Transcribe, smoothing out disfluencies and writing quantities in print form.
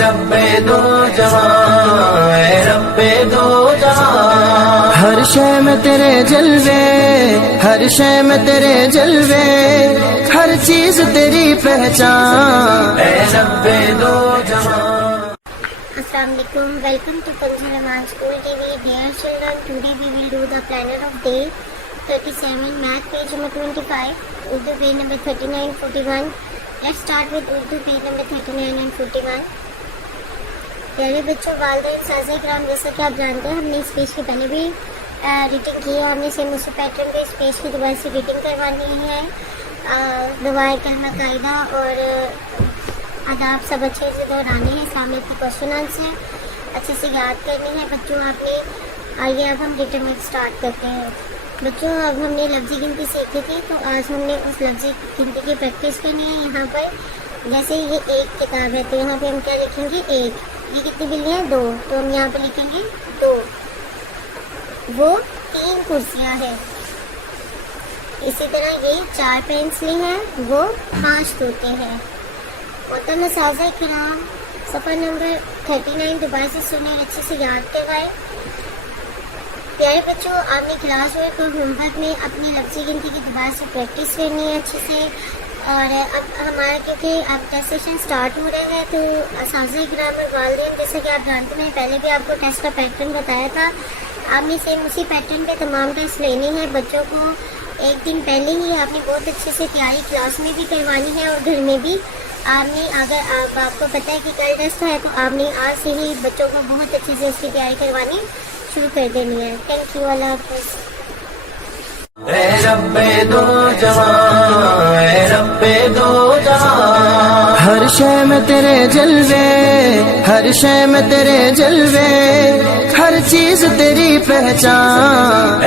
رب دو جہاں، اے رب دو جہاں، ہر شے میں تیرے جلوے، ہر شے میں تیرے جلوے، ہر چیز تیری پہچان، اے رب دو جہاں۔ Assalamu alaikum. Welcome to Punjab Rahman School TV. Dear children, today we will do the planner of day 37, math page number 25, Urdu page number 39, 41. Let's start with Urdu page number 39 and 41. پیارے بچوں، والدین سازہ کرام، جیسا کہ آپ جانتے ہیں ہم نے اس پیج کی پہلے بھی ریڈنگ کی ہے، ہم نے سیم اسی پیٹرن پہ اس پیج کی دوبارہ سے ریڈنگ کروانی ہے۔ دعائے کلمہ قاعدہ اور آداب سب اچھے سے دہرانے ہیں، سامنے کی کوشچن آنسر اچھے سے یاد کرنی ہے بچوں آپ نے۔ آئیے اب ہم ریٹن میں اسٹارٹ کرتے ہیں۔ بچوں اب ہم نے لفظی گنتی سیکھی تھی، تو آج ہم نے اس لفظی گنتی کی پریکٹس کرنی ہے۔ یہاں پر جیسے یہ ایک کتاب ہے تو یہاں پہ ہم کیا لکھیں گے؟ ایک۔ یہ کتنی بلی ہیں؟ دو، تو ہم یہاں پہ لکھیں گے دو۔ وہ 3 کرسیاں ہیں۔ اسی طرح یہ 4 پینسلیں ہیں، وہ 5 طوطے ہیں۔ محترم اساتذہ کرام، صفحہ نمبر 39 دوبارہ سے سنیں اور اچھے سے یاد کروائے۔ پیارے بچوں، آپ نے کلاس ورک اور ہوم ورک میں اپنی لفظی گنتی کی دوبارہ سے پریکٹس کرنی ہے اچھے سے۔ اور اب ہمارا کیونکہ اب ٹیسٹ سیشن اسٹارٹ ہو رہا ہے، تو اساتذہ کرام اور والدین، جیسا کہ آپ جانتے ہیں پہلے بھی آپ کو ٹیسٹ کا پیٹرن بتایا تھا، آپ نے سیم اسی پیٹرن پہ تمام ٹیسٹ لینے ہیں۔ بچوں کو ایک دن پہلے ہی آپ نے بہت اچھے سے تیاری کلاس میں بھی کروانی ہے اور گھر میں بھی۔ آپ نے اگر آپ کو پتہ ہے کہ کل ٹیسٹ ہے تو آپ نے آج سے ہی بچوں کو بہت اچھے سے اس کی تیاری کروانی شروع کر دینی ہے۔ تھینک یو، اللہ حافظ۔ اے رب دو جہاں، اے رب دو جہاں، ہر شے میں تیرے جلوے، ہر شے میں تیرے جلوے، ہر چیز تیری پہچان،